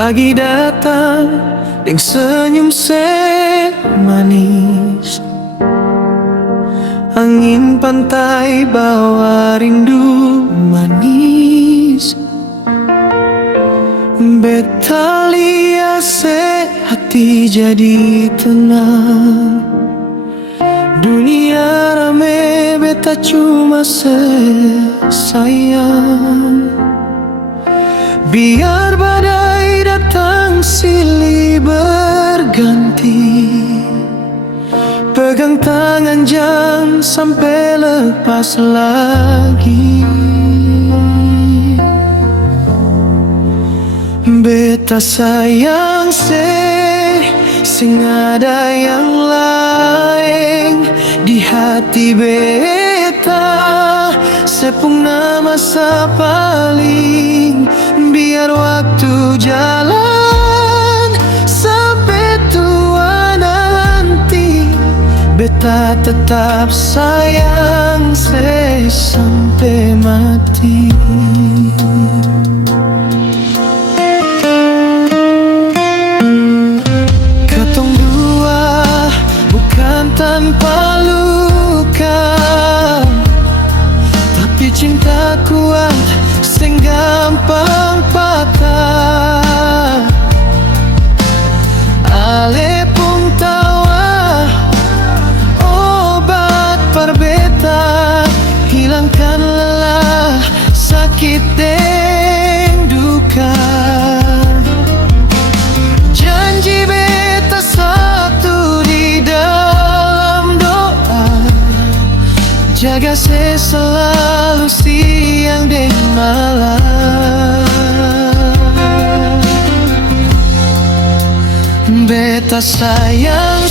Pagi datang dengan senyum manis, angin pantai bawa rindu manis. Beta lihat hati jadi tenang. Dunia rame, beta cuma sayang. Biar badai datang silih berganti, pegang tangan jangan sampai lepas lagi. Beta sayang sing ada yang lain di hati beta. Sepung masa paling, biar waktu jalan sampai tua nanti. Beta tetap sayang sampai mati. Katong dua bukan tanpa luka, tapi cinta kuat sing gampang patah. Ale pun tawa obat perbeta, hilangkan lelah, sakit dan duka. Janji beta satu di dalam doa, jaga selalu siang dan malam. Beta sayang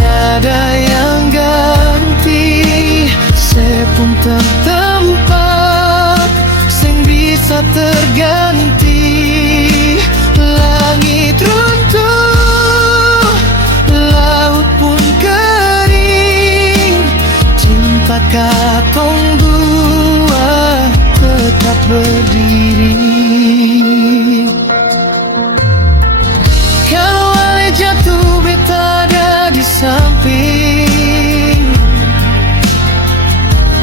ada yang ganti. Sepung tempat sing bisa terganti. Langit runtuh, laut pun kering, cinta katong dua tetap berdiri. Kalau ale jatuh, beta ada di samping.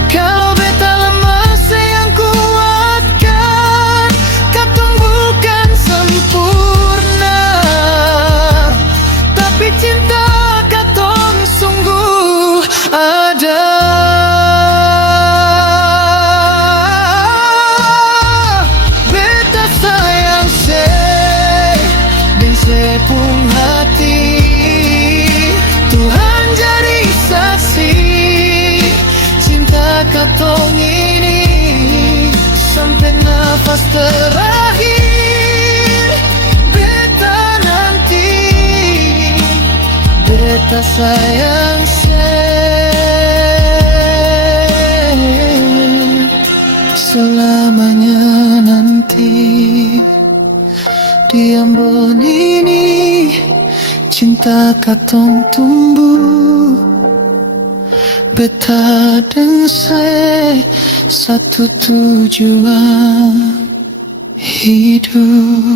Kalau beta lemah, sayang kuatkan. Katong bukan sempurna, tapi cinta katong sungguh ada. Beta sayang dan sepung hati. Tuhan jadi saksi, cinta katong ini sampai nafas terakhir. Beta nanti, beta sayang selamanya nanti. Di ambon ini cinta katong tumbuh. Beta dan satu tujuan hidup.